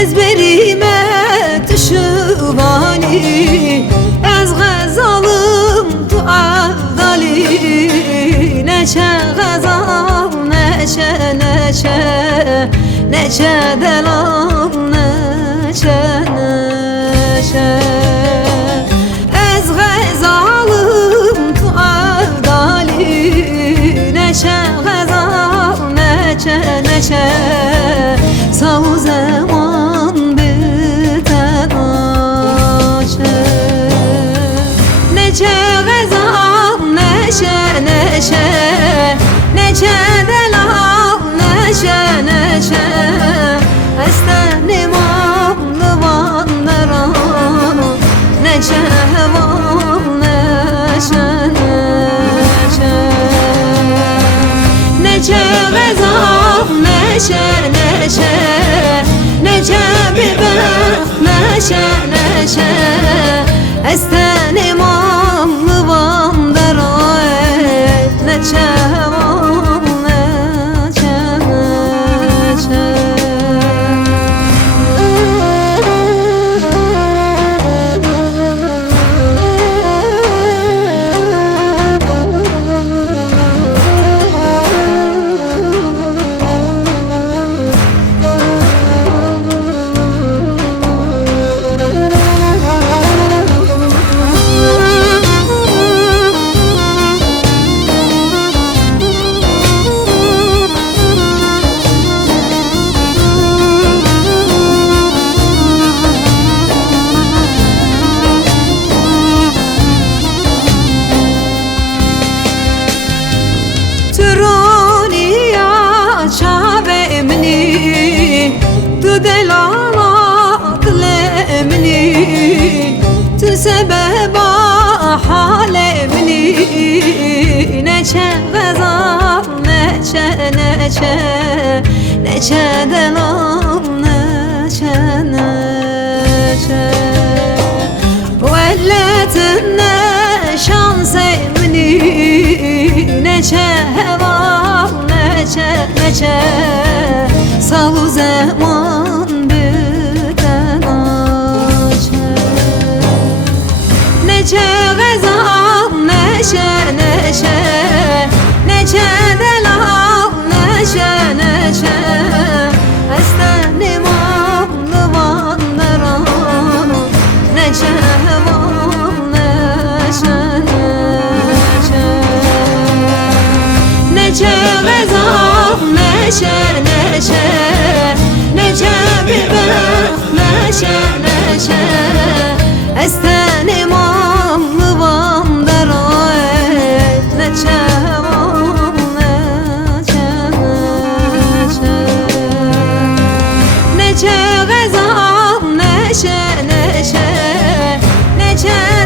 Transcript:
ezberime düşüvani Ez gazalım tu avdali Neçe gazal neçe neçe Neçe delal neçe neçe Ez gazalım tu avdali Neçe gazal neçe neçe Sağ zaman biten açe Neçe gazal neçe neçe Neçe delal neçe neçe Estenim anlı vandaran Neçe van neçe neçe Neçe gazal neçe neçe Neçe biber neçe neçe Estenim anlı vandaran Neçe van neçe neçe Sebeba halemni Neçe gazal neçe neçe Neçe delal neçe neçe Velletinne şans emni Neçe heval neçe neçe Sağ zaman biten açe Neçe gazal neçe neçe Neçe delal neçe neçe Estenim anlı vandaran Neçe van neçe neçe Neçe gazal neçe neçe Neçe biber neçe neçe Estenim anlı vandaran Neçe van neçe neçe Neçe gazal neçe neçe Neçe